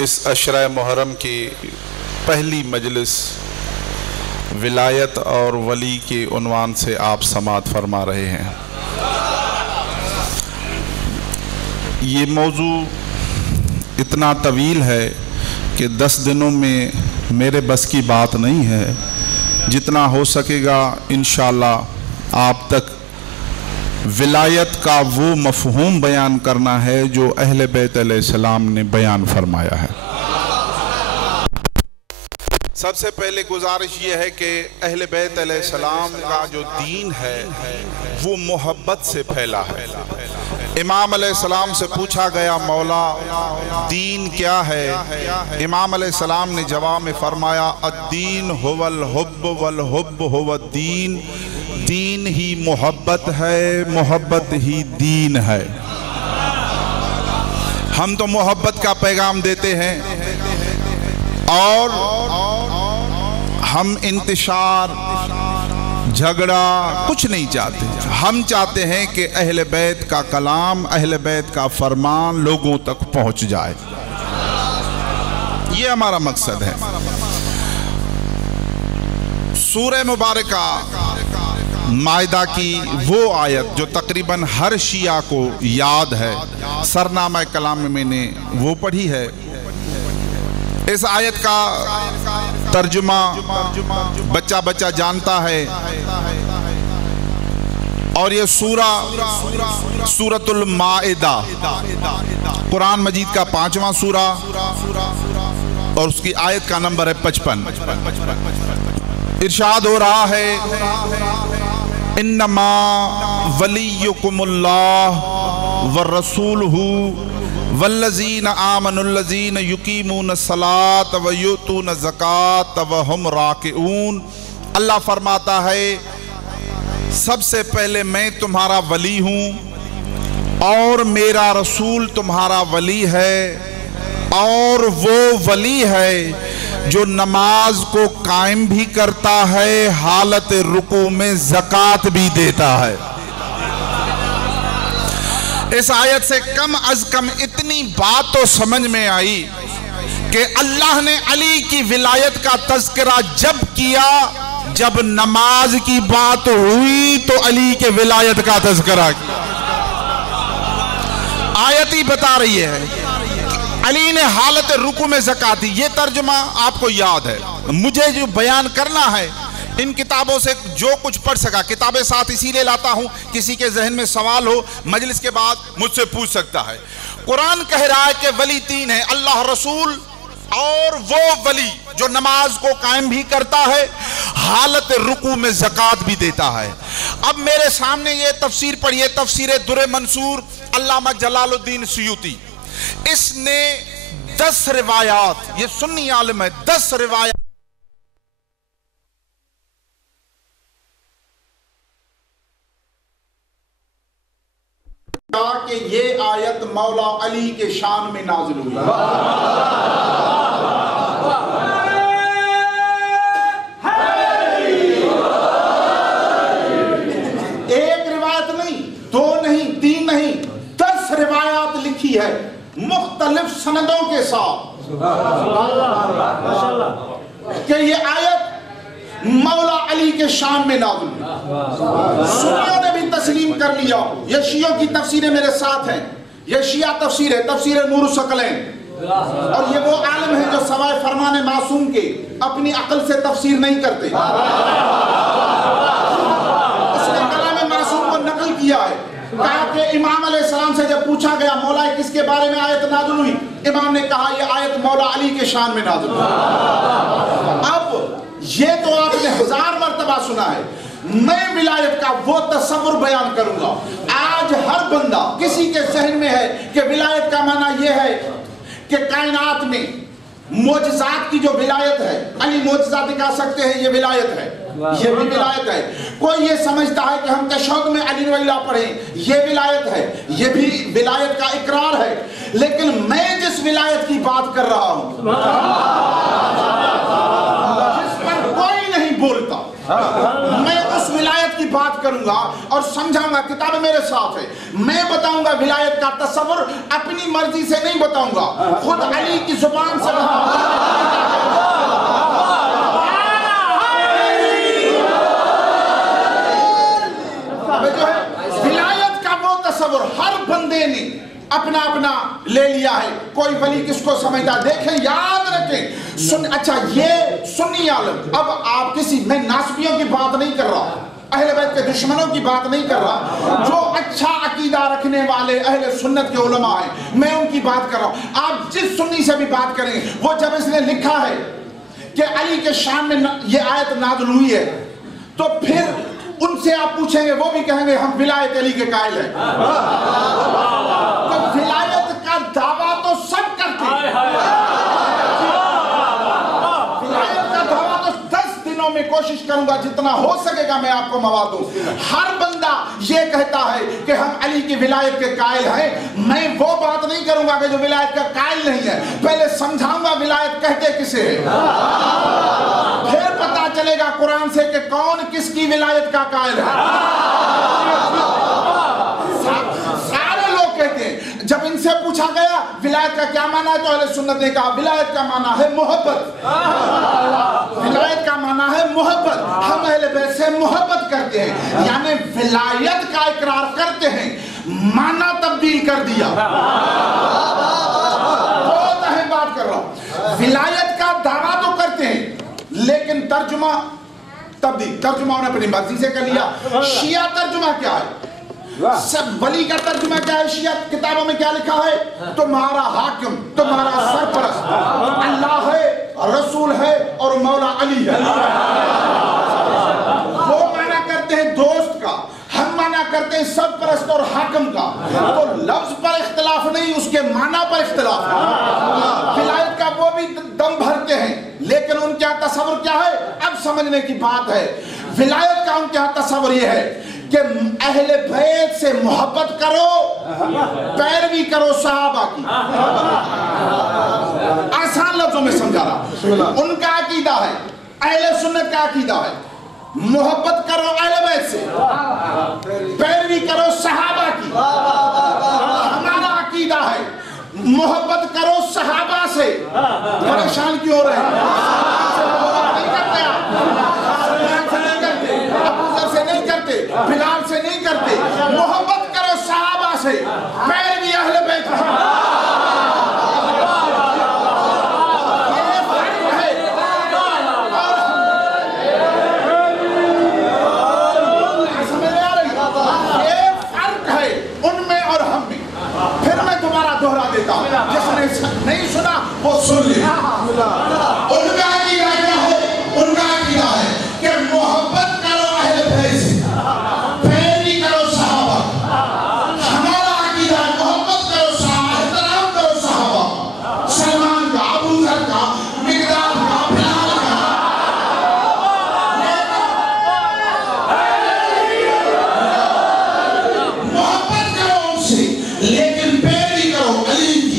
इस अशरा मुहर्रम की पहली मजलिस विलायत और वली के उन्वान से आप समाअत फरमा रहे हैं। ये मौजू इतना तवील है कि 10 दिनों में मेरे बस की बात नहीं है। जितना हो सकेगा इंशाअल्लाह आप तक विलायत का वो मफ़हूम बयान करना है जो अहले बैत अलैहिस्सलाम ने बयान फरमाया है। सबसे पहले गुजारिश ये है कि अहले बैत अलैहिस्सलाम का जो दीन है वो मोहब्बत से फैला है। इमाम अलैहिस्सलाम से पूछा गया, मौला दीन क्या है? इमाम अलैहिस्सलाम ने जवाब में फरमाया, अद्दीन हुवल हुब्ब वल हुब्ब हुवद्दीन। दीन ही मोहब्बत है, मोहब्बत ही दीन है। हम तो मोहब्बत का पैगाम देते हैं और हम इंतशार झगड़ा कुछ नहीं चाहते। हम चाहते हैं कि अहले बैत का कलाम, अहले बैत का फरमान लोगों तक पहुंच जाए। ये हमारा मकसद है। सूरह मुबारका मायदा की वो आयत जो तकरीबन हर शिया को याद है, सरनामा कलाम में मैंने वो पढ़ी है। इस आयत का तर्जुमा बच्चा बच्चा जानता है और ये सूरतुल माइदा कुरान मजीद का 5वां सूरा और उसकी आयत का नंबर है 55। इरशाद हो रहा है, इन्नमा वलियुकुमुल्लाह व रसूलुहु वल्लज़ीना आमनुल्लज़ीना युकीमून सलात व युतून ज़कात व हुम राकिऊन। अल्लाह फरमाता है, सबसे पहले मैं तुम्हारा वली हूँ और मेरा रसूल तुम्हारा वली है। और वो वली है जो नमाज को कायम भी करता है, हालत रुकू में ज़कात भी देता है। इस आयत से कम अज कम इतनी बात तो समझ में आई कि अल्लाह ने अली की विलायत का तज़किरा जब किया, जब नमाज की बात हुई तो अली के विलायत का तज़किरा किया। आयत ही बता रही है अली ने हालत रुकू में ज़कात दी। ये तर्जुमा आपको याद है। मुझे जो बयान करना है इन किताबों से जो कुछ पढ़ सका, किताबें साथ इसीलिए लाता हूं, किसी के जहन में सवाल हो मजलिस के बाद मुझसे पूछ सकता है। कुरान कह रहा है कि वली 3 है, अल्लाह, रसूल और वो वली जो नमाज को कायम भी करता है, हालत रुकू में ज़कात भी देता है। अब मेरे सामने ये तफसीर पढ़िए, तफसीर दुर्र मंसूर अल्लामा जलालुद्दीन सुयूती। इसने 10 रिवायात, ये सुन्नी आलिम है, 10 रिवायात कि ये आयत मौला अली के शान में नाज़िल हुई। एक रिवायत नहीं, 2 नहीं, 3 नहीं, 10 रिवायात लिखी है मुख्तलिफ सनदों के साथ कि ये आयत मौला अली के शान में नाज़िल हुई। सुन्नियों ने भी तस्लीम कर लिया। ये शियों की तफसीरें मेरे साथ हैं। ये शिया तफसीर है, तफसीर नूरुस सकलैन। और ये वो आलिम है जो सवाए फरमाने मासूम के अपनी अक्ल से तफसीर नहीं करते। उसने कलाम मासूम को नकल किया है। कहा कि इमाम अलैहिस्सलाम से जब पूछा गया, मौला किसके बारे में आयत नाज़िल हुई, इमाम ने कहा यह आयत मौला अली के शान में नाज़िल हुई। अब ये तो आपने 1000 मर्तबा सुना है। मैं विलायत का वो तस्वुर बयान करूंगा। आज हर बंदा किसी के जहन में है कि विलायत का माना यह है कि कायनात में मोजज़ात की जो विलायत है, अली मोजज़ा दिखा सकते हैं, ये विलायत है, ये भी विलायत है। कोई ये समझता है कि हम तशहुद में अली वल्ला पढ़ें, ये विलायत है, ये भी विलायत का इकरार है। लेकिन मैं जिस विलायत की बात कर रहा हूं, जिस पर कोई नहीं बोलता, मैं उस विलायत की बात करूंगा और समझाऊंगा। किताब मेरे साथ है, मैं बताऊंगा विलायत का तस्वुर, अपनी मर्जी से नहीं बताऊंगा, खुद अली की जुबान से जो है विलायत का वो तस्वुर हर बंदे ने अपना अपना ले लिया है। कोई वली किसको समझता, देखें याद रखें। अच्छा ये सुन्नी आलम, अब आप किसी, मैं नासबियों की बात नहीं कर रहा, अहले बैत के दुश्मनों की बात नहीं कर रहा, जो अच्छा अकीदा रखने वाले अहले सुन्नत के उलमा हैं, मैं उनकी बात कर रहा हूं। आप जिस सुन्नी से भी बात करें, वो जब इसने लिखा है कि अली के शान में ये आयत नाज़िल हुई है, तो फिर उनसे आप पूछेंगे, वो भी कहेंगे हम विलायत अली के कायल हैं। तो विलायत का दावा तो सब करते हैं, विलायत का दावा तो 10 दिनों में कोशिश करूंगा जितना हो सकेगा मैं आपको मवा दूं। हर बंदा ये कहता है कि हम अली की विलायत के कायल हैं। मैं वो बात नहीं करूंगा कि जो विलायत का कायल नहीं है, पहले समझाऊंगा विलायत कहते किसे है, फिर पता चलेगा कुरान से कि कौन किसकी विलायत का कायल है। सारे लोग कहते हैं, जब इनसे पूछा गया विलायत का क्या माना है, तो अहले सुन्नत ने कहा विलायत का माना है मोहब्बत, विलायत का माना है मोहब्बत, हम अहले बैत से मोहब्बत करते हैं, यानी विलायत का इकरार करते हैं, माना तब्दील कर दिया। बहुत अहम बात कर रहा हूं, विलायत का दावा तो करते हैं लेकिन तर्जुमा तब्दील, तर्जुमा उन्होंने अपनी मर्जी से कर लिया। शिया तर्जुमा क्या है, सब वली का तर्जुमा क्या है, शिया किताबों में क्या लिखा है, तुम्हारा हाकिम, तुम्हारा सरपरस्त अल्लाह है, रसूल है और मौला अली है। वो माना करते हैं दोस्त का, हम माना करते हैं सरपरस्त और हाकिम का। तो लफ्ज पर इख्तिलाफ नहीं, उसके माना पर इख्तिलाफ है। विलायत का वो भी दम भरते हैं, लेकिन उनके यहाँ तस्वुर क्या है, अब समझने की बात है। विलायत का उनके यहाँ तस्वुर ये है कि अहले बैत से मोहब्बत करो, पैरवी करो सहाबा की। आसान लफ्जों में समझा रहा, उनका अकीदा है, अहले सुन्नत का अकीदा है, मोहब्बत करो अहले बैत से, पैरवी करो सहाबा की। हमारा अकीदा है मोहब्बत करो सहाबा से। परेशान क्यों हो रहे हैं, नहीं करते आप, नहीं करते, अबू जर से नहीं करते, बिलाल से नहीं करते, मोहब्बत करो सहाबा से, पैरवी अहले बैत की। जिसने नहीं सुना वो सुन ले। उनका अकीदा क्या है, उनका अकीदा है कि मोहब्बत करो अहले बैत से, पैरवी करो सहाबा। हमारा अकीदा है मोहब्बत करो सहाबा, एहतराम करो सहाबा, सलमान का, अबू जर का, मिकदाद का, बिलाल का, मोहब्बत करो उनसे, लेकिन पैरवी करो अली की,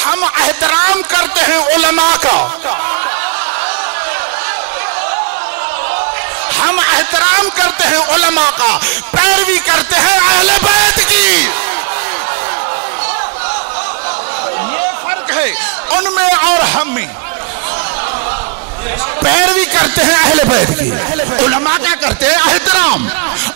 हम एहतराम करते हैं उलमा का, हम एहतराम करते हैं उलमा का, पैरवी करते हैं अहले बैत की। ये फर्क है उनमें और हम में। पैरवी करते हैं अहले बैत की, उलमा का करते हैं एहतराम।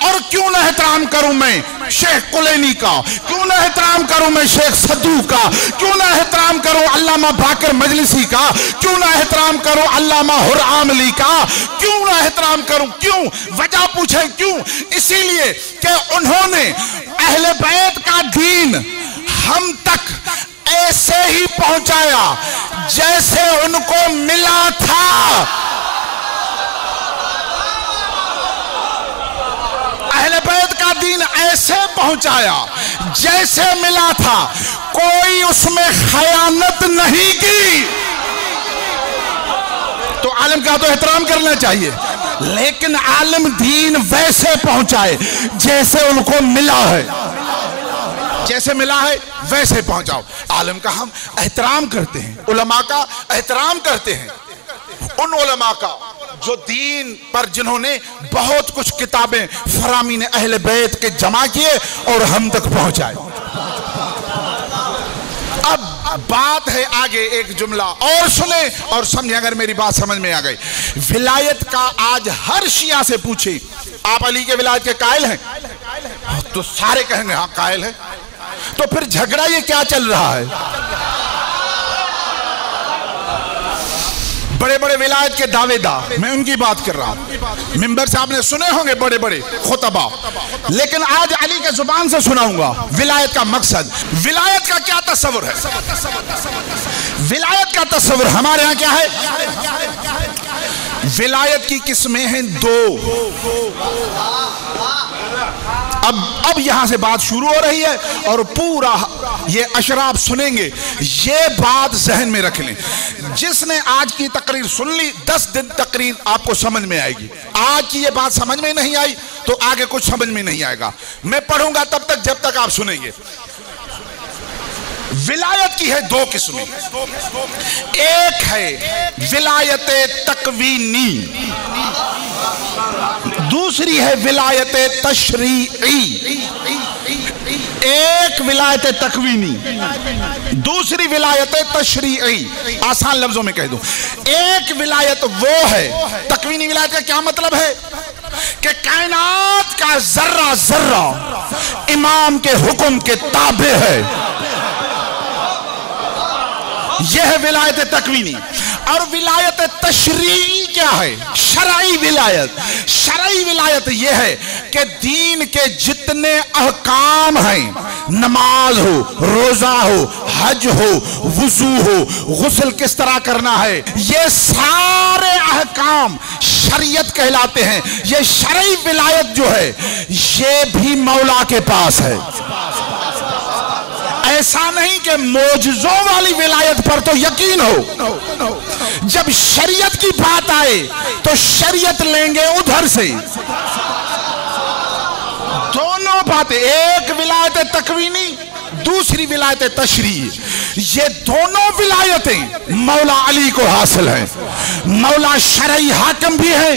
और क्यों ना एहतराम करूं मैं शेख कुलैनी का, क्यों ना एहतराम करूं मैं शेख सद्दू का, क्यों ना एहतराम करूं अल्लामा बाकर मजलिसी का, क्यों ना एहतराम करूं अल्लामा हुर्रामली का, क्यों ना एहतराम करूं? क्यों? वजह पूछें क्यों? इसीलिए कि उन्होंने अहले बैत का दीन हम तक ऐसे ही पहुंचाया जैसे उनको मिला था। अहले बैत का दीन ऐसे पहुंचाया जैसे मिला था, कोई उसमें खयानत नहीं की। तो आलिम का तो एहतराम करना चाहिए, लेकिन आलिम दीन वैसे पहुंचाए जैसे उनको मिला है, जैसे मिला है वैसे पहुंचाओ। आलिम का हम एहतराम करते हैं, उलमा का एहतराम करते हैं, उन उलमा का जो दीन पर जिन्होंने बहुत कुछ किताबें फरामीन अहले बैत के जमा किए और हम तक पहुंचाए। अब बात है आगे, एक जुमला और सुने और समझे अगर मेरी बात समझ में आ गई। विलायत का आज हर शिया से पूछे, आप अली के विलायत के कायल हैं? तो सारे कहेंगे हाँ कायल है। तो फिर झगड़ा ये क्या चल रहा है? बड़े बड़े विलायत के दावेदार, मैं उनकी बात कर रहा हूं, मिंबर से आपने सुने होंगे बड़े बड़े खुतबा, लेकिन आज अली के जुबान से सुनाऊंगा विलायत का मकसद, विलायत का क्या तस्वुर है। विलायत का तस्वुर हमारे यहां क्या है? विलायत की किस्में हैं दो। अब यहां से बात शुरू हो रही है और पूरा ये अशराफ सुनेंगे, ये बात जहन में रख लें। जिसने आज की तकरीर सुन ली 10 दिन तकरीर आपको समझ में आएगी। आज की ये बात समझ में नहीं आई तो आगे कुछ समझ में नहीं आएगा। मैं पढ़ूंगा तब तक जब तक आप सुनेंगे। विलायत की है दो किस्में, एक है विलायत तकवीनी, दूसरी है विलायत तशरीई। एक विलायत तकवीनी, दूसरी विलायत तशरीई। आसान लफ्जों में कह दूं, एक विलायत वो है, तकवीनी विलायत का क्या मतलब है कि कायनात का जर्रा जर्रा इमाम के हुक्म के ताबे है, यह है विलायत तकवीनी। और विलायत तशरीई क्या है? शरई विलायत। शरई विलायत यह है कि दीन के जितने अहकाम हैं, नमाज हो, रोजा हो, हज हो, वुजू हो, गुस्ल किस तरह करना है, ये सारे अहकाम शरीयत कहलाते हैं। ये शरई विलायत जो है ये भी मौला के पास है। ऐसा नहीं कि मौजज़ों वाली विलायत पर तो यकीन हो, जब शरीयत की बात आए तो शरीयत लेंगे उधर से। दोनों बातें, एक विलायत तकवीनी, दूसरी विलायत तशरीई, ये दोनों विलायतें मौला अली को हासिल हैं। मौला शरई हाकिम भी है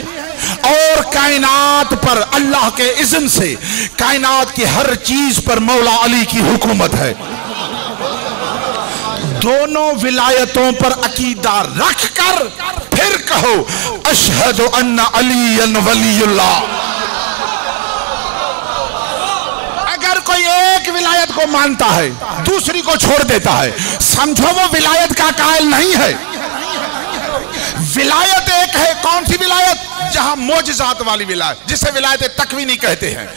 और कायनात पर अल्लाह के इज़्न से कायनात की हर चीज पर मौला अली की हुकूमत है। दोनों विलायतों पर अकीदा रख कर फिर कहो अशहदु अन्ना अलीयन वलीयुल्लाह। अगर कोई एक विलायत को मानता है दूसरी को छोड़ देता है, समझो वो विलायत का कायल नहीं है। विलायत एक है, कौन सी विलायत? जहां मोजज़ात वाली विलायत, जिसे विलायत तकवीनी कहते हैं।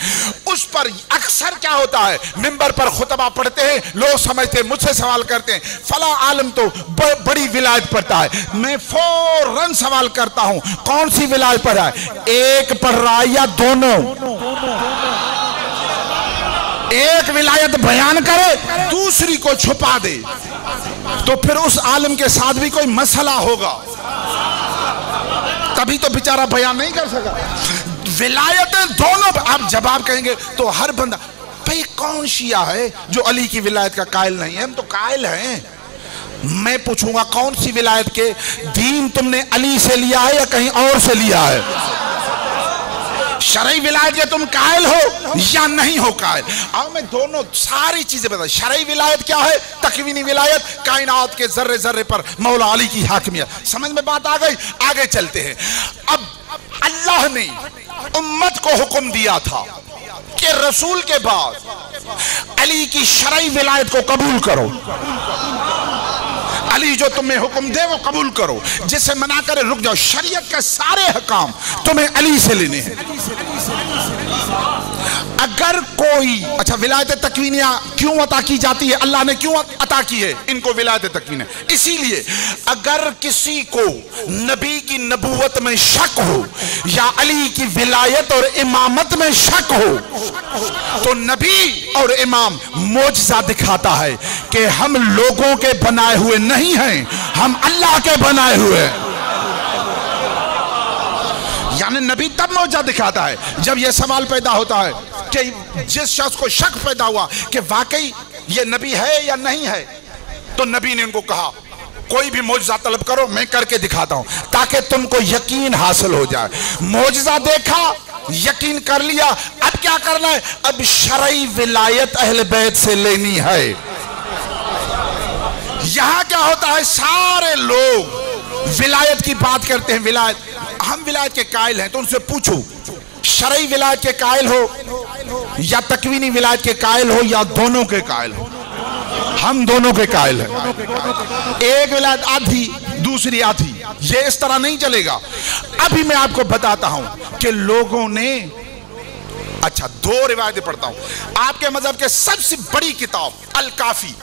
उस पर अक्सर क्या होता है, मिंबर पर खुतबा पढ़ते हैं, लोग समझते हैं, मुझसे सवाल करते हैं फला आलम तो बड़ी विलायत पढ़ता है। मैं फौरन सवाल करता हूं कौन सी विलायत पढ़ रहा है? एक पढ़ रहा है या दोनों? एक विलायत बयान करे, दूसरी को छुपा दे, तो फिर उस आलम के साथ भी कोई मसला होगा, तभी तो बेचारा बयान नहीं कर सका। विलायतें दोनों। आप जवाब कहेंगे तो हर बंदा, भाई कौन शिया है जो अली की विलायत का कायल नहीं है? हम तो कायल हैं। मैं पूछूंगा कौन सी विलायत के दीन तुमने अली से लिया है या कहीं और से लिया है? शरई विलायत के तुम कायल हो या नहीं हो कायल? अब मैं दोनों सारी चीजें बता। शरई विलायत क्या है? तकवीनी विलायत, कायनात के जर्रे जर्रे पर मौला अली की हाकिमियत। समझ में बात आ गई? आगे चलते हैं। अब अल्लाह ने उम्मत को हुक्म दिया था कि रसूल के बाद अली की शरई विलायत को कबूल करो। अली जो तुम्हें हुक्म दे वो कबूल करो, जिसे मना करे रुक जाओ। शरीयत के सारे हकाम तुम्हें अली से लेने हैं। अगर कोई, अच्छा विलायत तकवीनिया क्यों अता की जाती है, अल्लाह ने क्यों अता की है इनको विलायत तकवीनिया? इसीलिए अगर किसी को नबी की नबूवत में शक हो या अली की विलायत और इमामत में शक हो तो नबी और इमाम मोजज़ा दिखाता है कि हम लोगों के बनाए हुए नहीं हैं, हम अल्लाह के बनाए हुए हैं। यानी नबी तब मौजज़ा दिखाता है जब यह सवाल पैदा होता है कि जिस शख्स को शक पैदा हुआ कि वाकई ये नबी है या नहीं है, तो नबी ने उनको कहा कोई भी मौजज़ा तलब करो, मैं करके दिखाता हूं ताकि तुमको यकीन हासिल हो जाए। मौजज़ा देखा, यकीन कर लिया, अब क्या करना है? अब शरई विलायत अहले बैत से लेनी है। यहां क्या होता है, सारे लोग विलायत की बात करते हैं, विलायत, हम विलायत के कायल हैं, तो उनसे पूछो शरई विलायत के कायल हो या तकवीनी विलायत के कायल हो या दोनों के कायल हो? हम दोनों के कायल हैं। एक विलायत आधी, दूसरी आधी, ये इस तरह नहीं चलेगा। अभी मैं आपको बताता हूं कि लोगों ने, अच्छा दो रिवायतें पढ़ता हूं आपके मजहब के सबसे बड़ी किताब अल काफी,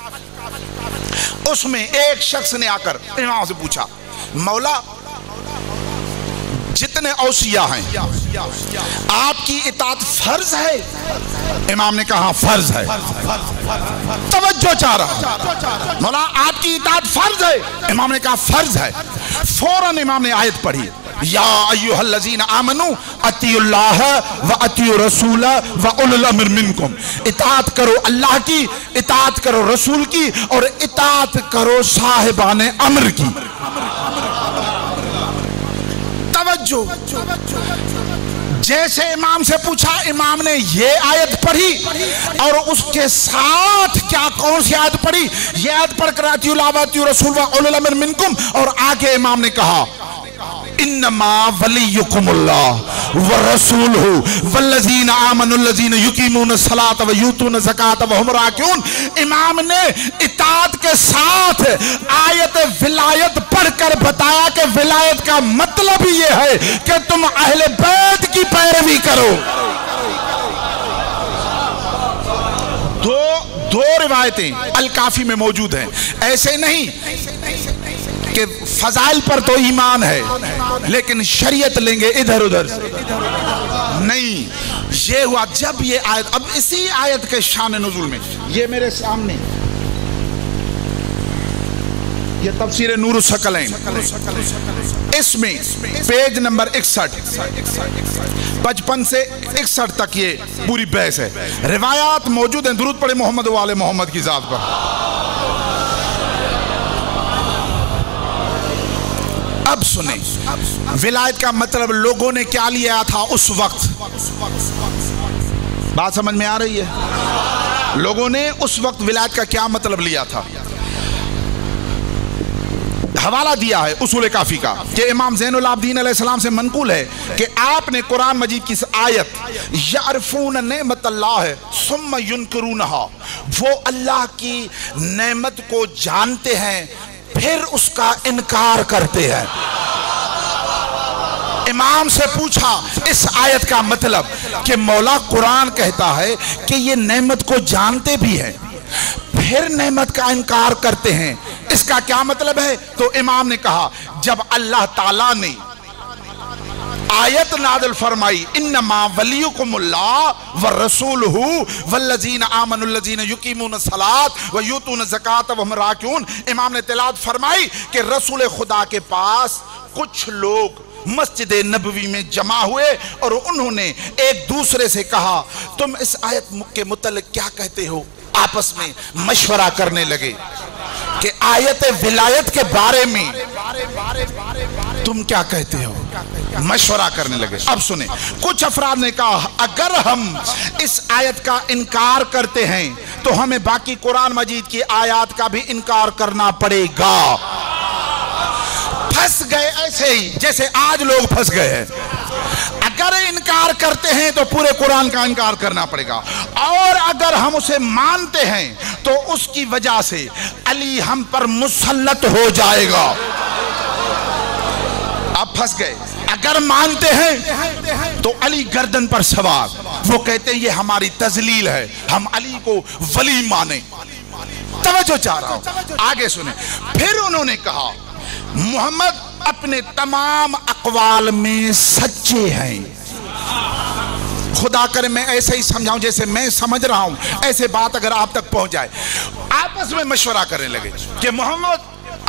उसमें एक शख्स ने आकर इमाम से पूछा, मौला जितने औसिया हैं आपकी इताअत फर्ज है? इमाम ने कहा फर्ज है। तवज्जो चाह रहा, मौला आपकी इताअत फर्ज है? इमाम ने कहा फर्ज है। फौरन इमाम ने आयत पढ़ी, या अय्युहल्लज़ीना आमनू अतियुल्लाह व अतियु रसूल व उलुल अम्र मिनकुम, इताअत करो अल्लाह की, इताअत करो रसूल की, और इताअत करो साहिबाने अम्र की। तवज्जो, जैसे इमाम से पूछा, इमाम ने ये आयत पढ़ी और उसके साथ क्या, कौन सी आयत पढ़ी? ये आयत पढ़कर अतियुल्लाह व अतियु रसूल व उलुल अम्र मिनकुम, और आगे इमाम ने कहा इन्नमा वलियुकुमुल्लाह व रसूलुहु वल्लज़ीना आमनुल्लज़ीना युकीमून सलात व यूतून ज़कात व हुम राकिऊन। इमाम ने इताअत के साथ आयत विलायत पढ़कर बताया कि विलायत का मतलब ही ये है कि तुम अहले बैत की पैरवी करो। दो रिवायतें अल काफी में मौजूद हैं। ऐसे नहीं कि फजाइल पर तो ईमान है लेकिन शरीयत लेंगे इधर उधर से, नहीं। ये हुआ जब ये आयत, अब इसी आयत के शान नुज़ूल में, ये मेरे सामने ये तफसीर नूर सकलैन, इसमें पेज नंबर 55 से 61 तक ये पूरी बहस है। रिवायात मौजूद हैं, दुरूद पढ़े मोहम्मद वाले मोहम्मद की जात पर। अब सुने विलायत का मतलब लोगों ने क्या लिया था उस वक्त, बात समझ में आ रही है? लोगों ने उस वक्त विलायत का क्या मतलब लिया था। हवाला दिया है उसूल काफी का कि इमाम ज़ैनुल आबिदीन अलैहिस्सलाम से मनकूल है कि आपने कुरान मजीद की आयत यारफून नेमतल्लाह सुम्मा युनकिरूनहा, वो अल्लाह की नेमत को जानते हैं फिर उसका इनकार करते हैं। इमाम से पूछा इस आयत का मतलब कि मौला कुरान कहता है कि ये नेमत को जानते भी हैं फिर नेमत का इनकार करते हैं, इसका क्या मतलब है? तो इमाम ने कहा जब अल्लाह ताला ने आयत नाज़िल फरमाई इन्नमा वलियुकुमुल्लाह व रसूलुहु वल्लज़ीना आमनुल्लज़ीना युकीमून सलात व यूतून ज़कात व हुम राकिऊन, इमाम ने तिलावत फरमाई कि रसूल खुदा के पास कुछ लोग मस्जिद नबवी में जमा हुए और उन्होंने एक दूसरे से कहा तुम इस आयत के मुतल्लिक़ क्या कहते हो? आपस में मशवरा करने लगे कि आयत विलायत के बारे में तुम क्या कहते हो, मशवरा करने लगे। अब सुने, कुछ अफराद ने कहा अगर हम इस आयत का इनकार करते हैं तो हमें बाकी कुरान मजीद की आयत का भी इनकार करना पड़ेगा। फंस गए ऐसे ही जैसे आज लोग फंस गए हैं। अगर इनकार करते हैं तो पूरे कुरान का इनकार करना पड़ेगा, और अगर हम उसे मानते हैं तो उसकी वजह से अली हम पर मुसल्लत हो जाएगा। अब फंस गए, अगर मानते हैं तो अली गर्दन पर सवार, वो कहते हैं ये हमारी तजलील है, हम अली को वली माने। तवज्जो चाह रहा हूं, आगे सुने। फिर उन्होंने कहा मोहम्मद अपने तमाम अक़वाल में सच्चे हैं। खुदा करे मैं ऐसे ही समझाऊं जैसे मैं समझ रहा हूं, ऐसे बात अगर आप तक पहुंच जाए। आपस में मशवरा करने लगे कि मोहम्मद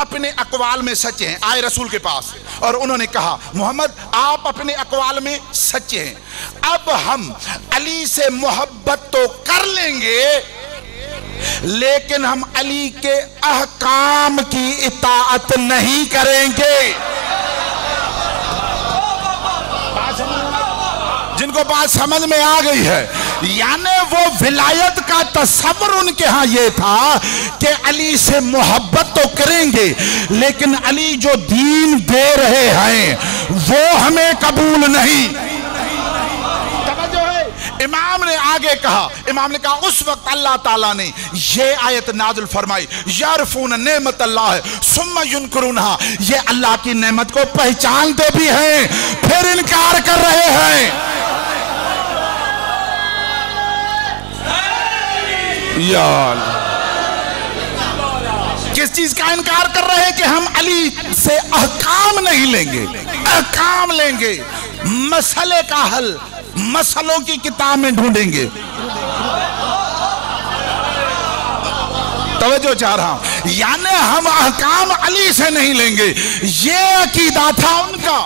अपने अक़वाल में सच्चे हैं। आए रसूल के पास और उन्होंने कहा मोहम्मद आप अपने अक़वाल में सच्चे हैं, अब हम अली से मोहब्बत तो कर लेंगे लेकिन हम अली के अहकाम की इताअत नहीं करेंगे। जिनको बात समझ में आ गई है, यानी वो विलायत का तस्वर उनके यहां ये था कि अली से मोहब्बत तो करेंगे लेकिन अली जो दीन दे रहे हैं वो हमें कबूल नहीं। इमाम ने आगे कहा, इमाम ने कहा उस वक्त अल्लाह ताला ने ये आयत नाज़िल फरमाई, यारफून नेमत अल्लाह सुम्मा युनकरूनहा, ये अल्लाह की नेमत को पहचानते भी हैं फिर इनकार कर रहे हैं। यार किस चीज का इनकार कर रहे हैं कि हम अली से अहकाम नहीं लेंगे, अहकाम लेंगे, मसले का हल मसलों की किताब में ढूंढेंगे। तवज्जो चाह रहा हूं, यानी हम अहकाम अली से नहीं लेंगे, ये अकीदा था उनका।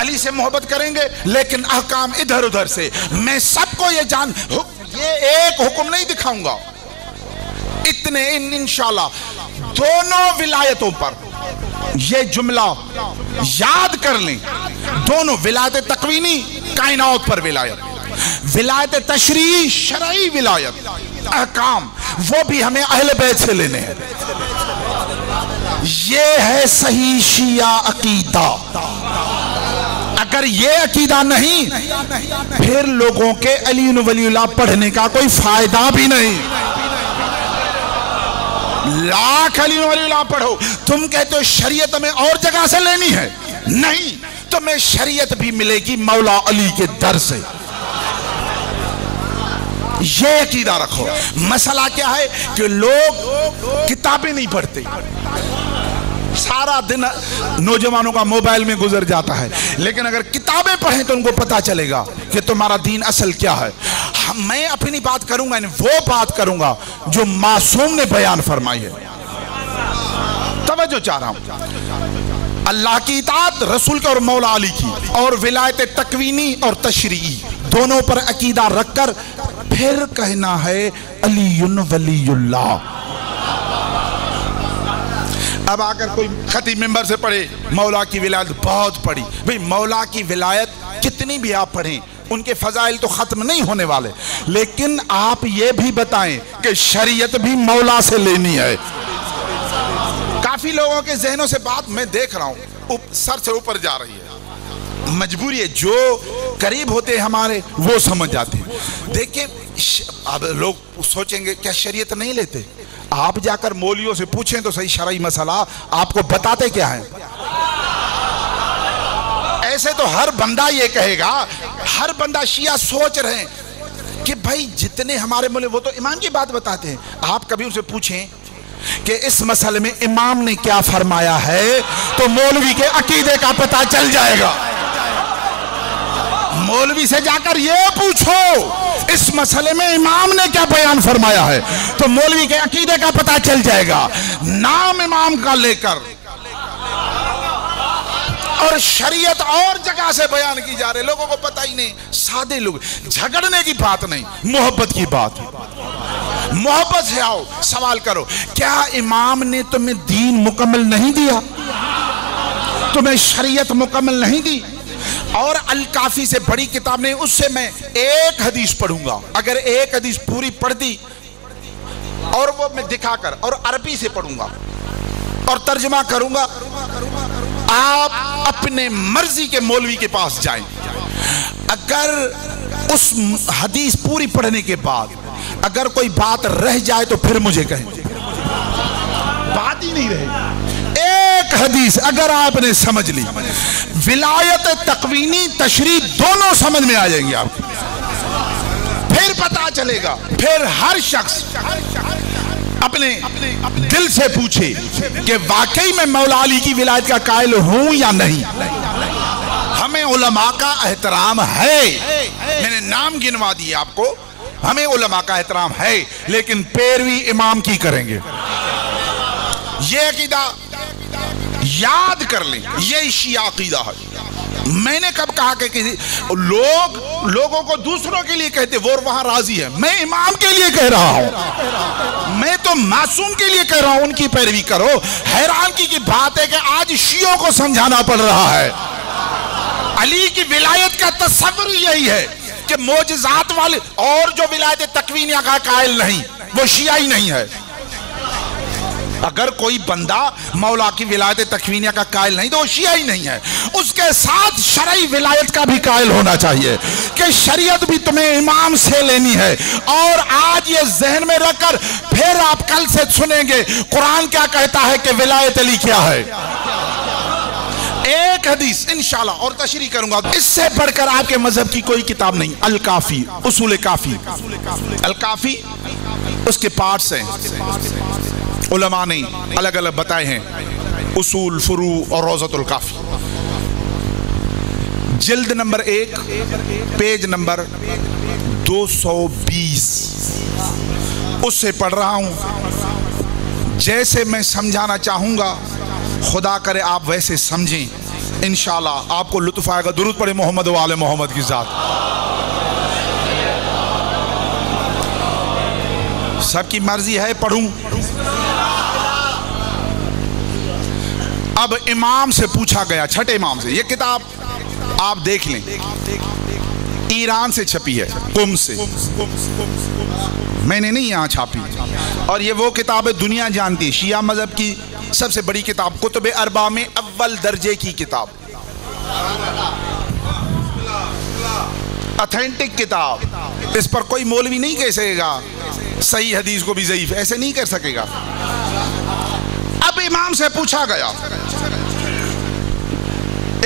अली से मोहब्बत करेंगे लेकिन अहकाम इधर उधर से। मैं सबको ये एक हुक्म नहीं दिखाऊंगा, इतने इंशाल्लाह दोनों विलायतों पर ये जुमला याद कर लें। दोनों विलायत तकवीनी कायनात पर विलायत, विलायत तशरीई शरई विलायत, अहकाम वो भी हमें अहले बैत से लेने हैं। ये है सही शिया अकीदा। अगर ये अकीदा नहीं फिर लोगों के अली वलीउल्लाह पढ़ने का कोई फायदा भी नहीं। लाख अली वलीउल्लाह पढ़ो, तुम कहते हो शरीयत में और जगह से लेनी है, नहीं, तुम्हें शरीयत भी मिलेगी मौला अली के दर से। ये अकीदा रखो। मसला क्या है कि लोग किताबें नहीं पढ़ते, सारा दिन नौजवानों का मोबाइल में गुजर जाता है, लेकिन अगर किताबें पढ़ें तो उनको पता चलेगा कि तुम्हारा दीन असल क्या है। मैं अपनी बात करूंगा, वो बात करूंगा जो मासूम ने बयान फरमाई है। तवज्जो चाह रहा हूं, अल्लाह की इताअत, रसूल की और मौला अली की, और विलायत तकवीनी और तशरीई दोनों पर अकीदा रखकर फिर कहना है अलीयुन वलीयुल्लाह। अब आकर कोई खतीब मिंबर से पढ़े मौला की विलायत बहुत पढ़ी, भाई मौला की विलायत कितनी भी आप पढ़ें उनके फजाइल तो खत्म नहीं होने वाले, लेकिन आप ये भी बताएं कि शरीयत भी मौला से लेनी है। काफी लोगों के जहनों से बात मैं देख रहा हूं सर से ऊपर जा रही है, मजबूरी है, जो करीब होते हैं हमारे वो समझ जाते हैं। देखिए अब लोग सोचेंगे क्या शरीयत नहीं लेते, आप जाकर मौलियों से पूछें तो सही शरई मसला आपको बताते क्या है। ऐसे तो हर बंदा ये कहेगा, हर बंदा शिया सोच रहे हैं कि भाई जितने हमारे मौलवी वो तो इमाम की बात बताते हैं। आप कभी उनसे पूछें कि इस मसले में इमाम ने क्या फरमाया है तो मौलवी के अकीदे का पता चल जाएगा। मौलवी से जाकर ये पूछो इस मसले में इमाम ने क्या बयान फरमाया है तो मौलवी के अकीदे का पता चल जाएगा। नाम इमाम का लेकर और शरीयत और जगह से बयान की जा रही, लोगों को पता ही नहीं। सादे लोग, झगड़ने की बात नहीं, मोहब्बत की बात। मोहब्बत से आओ, सवाल करो क्या इमाम ने तुम्हें दीन मुकम्मल नहीं दिया, तुम्हें शरीयत मुकम्मल नहीं दी। और अल काफी से बड़ी किताब नहीं, उससे मैं एक हदीस पढ़ूंगा, अगर एक हदीस पूरी पढ़ दी और वो मैं दिखाकर और अरबी से पढ़ूंगा और तर्जमा करूंगा, आप अपने मर्जी के मौलवी के पास जाएं। अगर उस हदीस पूरी पढ़ने के बाद अगर कोई बात रह जाए तो फिर मुझे कहें, बात ही नहीं रहे। एक हदीस अगर आपने समझ ली, विलायत तकवीनी तशरीह दोनों समझ में आ जाएंगे आपको। फिर पता चलेगा, फिर हर शख्स अपने दिल से पूछे कि वाकई मैं मौला अली की विलायत का कायल हूं या नहीं। हमें उलमा का एहतराम है, मैंने नाम गिनवा दिए आपको, हमें उलमा का एहतराम है, लेकिन पैरवी इमाम की करेंगे। ये अकीदा याद कर लें, ये शिया अकीदा है। मैंने कब कहा कि किसी लोगों को दूसरों के लिए कहते वो वहां राजी है, मैं इमाम के लिए कह रहा हूं, मैं तो मासूम के लिए कह रहा हूं, उनकी पैरवी करो। हैरानगी की बात है कि आज शियों को समझाना पड़ रहा है। अली की विलायत का तस्वर यही है कि मोजज़ात वाले, और जो विलायत तकवीनिया का कायल नहीं वो शिया ही नहीं है। अगर कोई बंदा मौला की विलायत तकवीनिया का कायल नहीं तो वो शिया ही नहीं है। उसके साथ शरई विलायत का भी कायल होना चाहिए कि शरीयत भी तुम्हें इमाम से लेनी है। और आज ये जहन में रखकर फिर आप कल से सुनेंगे कुरान क्या कहता है कि विलायत अली क्या है। एक हदीस इंशाल्लाह और तशरीह करूंगा, इससे बढ़कर आपके मजहब की कोई किताब नहीं। अल काफी, उसूल काफी, अल काफी उसके पार्ट्स हैं, उलमा ने अलग अलग बताए हैं, उसूल, फुरू और रोज़तुल काफी। जिल्द नंबर 1 पेज नंबर 220 उससे पढ़ रहा हूं। जैसे मैं समझाना चाहूंगा खुदा करे आप वैसे समझें, इंशाल्लाह आपको लुत्फ आएगा। दुरूद पढ़े मोहम्मद वाले मोहम्मद की जात। सबकी मर्जी है पढ़ूं। अब इमाम से पूछा गया, छठे इमाम से, ये किताब आप देख लें, ईरान से छपी है, कुम से, मैंने नहीं यहां छापी। और ये वो किताब है दुनिया जानती है, शिया मजहब की सबसे बड़ी किताब, कुतुब अरबा में अव्वल दर्जे की किताब, ऑथेंटिक किताब। इस पर कोई मौलवी नहीं कह सकेगा सही हदीस को भी ज़ईफ, ऐसे नहीं कर सकेगा। अब इमाम से पूछा गया,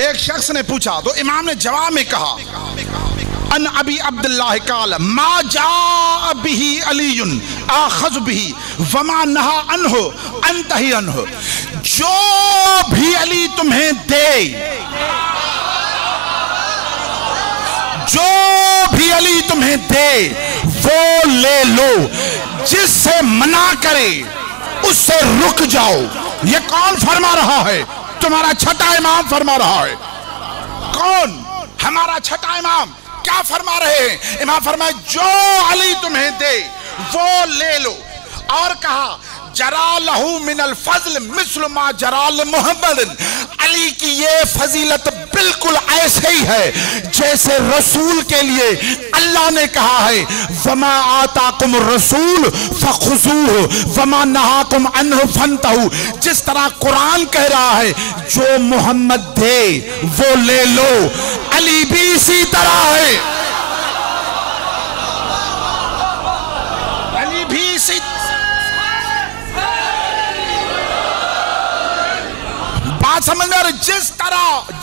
एक शख्स ने पूछा तो इमाम ने जवाब में कहा, अन अबी अब्दुल्लाह काल मा जा बिही अलीयुन आखज़ बिही वमा नहा अनहु अंतही अनहु। जो भी अली तुम्हें दे, जो भी अली तुम्हें दे वो ले लो, जिससे मना करे उससे रुक जाओ। ये कौन फरमा रहा है? तुम्हारा छठा इमाम फरमा रहा है। कौन? हमारा छठा इमाम। क्या फरमा रहे हैं? इमाम फरमाए जो अली तुम्हें दे वो ले लो। और कहा जरा लहू मिनल फजल मिस्ल मा जराल मोहम्मद। अली की ये फजीलत बिल्कुल ऐसे ही है जैसे रसूल के लिए अल्लाह ने कहा है, वमा आताकुम रसूल फखुजूहु वमा नहाकुम अन्हु फंतहु। जिस तरह कुरान कह रहा है जो मोहम्मद दे वो ले लो, अली भी इसी तरह है, अली भी इसी। बात समझ में आ रही?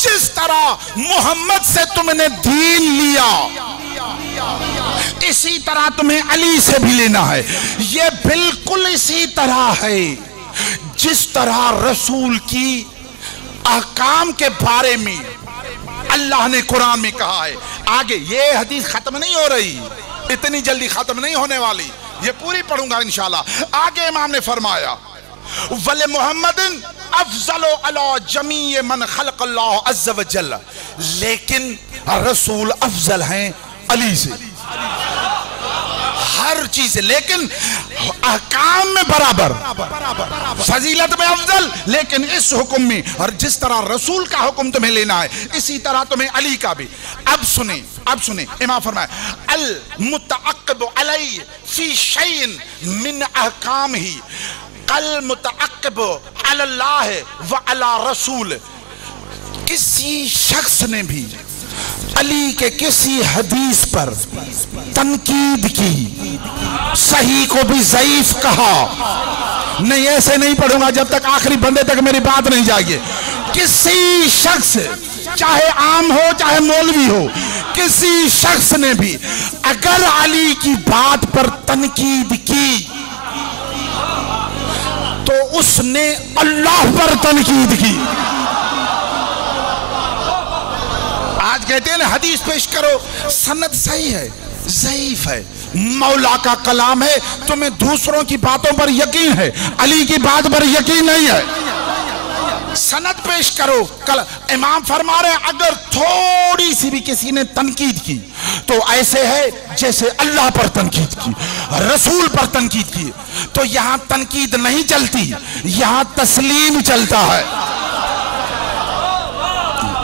जिस तरह मोहम्मद से तुमने दीन लिया इसी तरह तुम्हें अली से भी लेना है। ये बिल्कुल इसी तरह है जिस तरह रसूल की अहकाम के बारे में अल्लाह ने कुरान में कहा है। आगे ये हदीस खत्म नहीं हो रही, इतनी जल्दी खत्म नहीं होने वाली, ये पूरी पढ़ूंगा इंशाल्लाह। आगे इमाम ने फरमाया वले मोहम्मदिन अफजलो अला जमी मन खलक़ल्लाहु अज़्ज़ व जल्ल। लेकिन रसूल अफजल हैं अली से हर चीज, लेकिन अहकाम में बराबर, फजीलत में अफजल, लेकिन इस हुक्म में। और जिस तरह रसूल का हुक्म तुम्हें लेना है इसी तरह तुम्हें अली का भी। अब सुने इमाम फरमाए अल मुतअक्किब अलैहि फी शैइन मिन अहकाम ही कल मुतअक्किब अल्लाह व अला रसूल। किसी शख्स ने भी अली के किसी हदीस पर तनकीद की, सही को भी ज़ईफ कहा, नहीं, ऐसे नहीं पढ़ूंगा जब तक आखिरी बंदे तक मेरी बात नहीं जाएगी। किसी शख्स, चाहे आम हो चाहे मौलवी हो, किसी शख्स ने भी अगर अली की बात पर तनकीद की तो उसने अल्लाह पर तनकीद की। आज कहते हैं ना हदीस पेश करो, सनद सही है, ज़ईफ है, मौला का कलाम है, तुम्हें दूसरों की बातों पर यकीन है, अली की बात पर यकीन नहीं है, सनद पेश करो। कल इमाम फरमा रहे हैं अगर थोड़ी सी भी किसी ने तनकीद की तो ऐसे है जैसे अल्लाह पर तनकीद की, रसूल पर तनकीद की। तो यहां तनकीद नहीं चलती, यहां तस्लीम चलता है।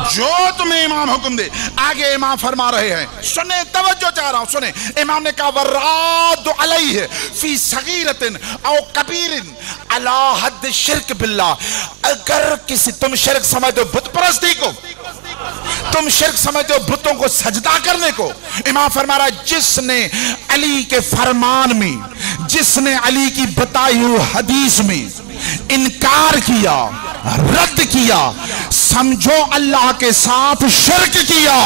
जो तुम्हें इमाम हुक्म दे। आगे इमाम फरमा रहे हैं, सुने, तवज्जो चाह रहा हूं, सुने। इमाम ने कहा वराद अलैहि फी सगीरतिन औ कबीरिन अला हद शिर्क बिल्लाह। अगर किसी, तुम शिर्क समझते हो बुत परस्ती को, तुम शिर्क समझते हो बुतों को सजदा करने को। इमाम फरमा रहा है जिसने अली के फरमान में, जिसने अली की बताई हुई हदीस में इनकार किया, रद्द किया, समझो अल्लाह के साथ शिर्क किया।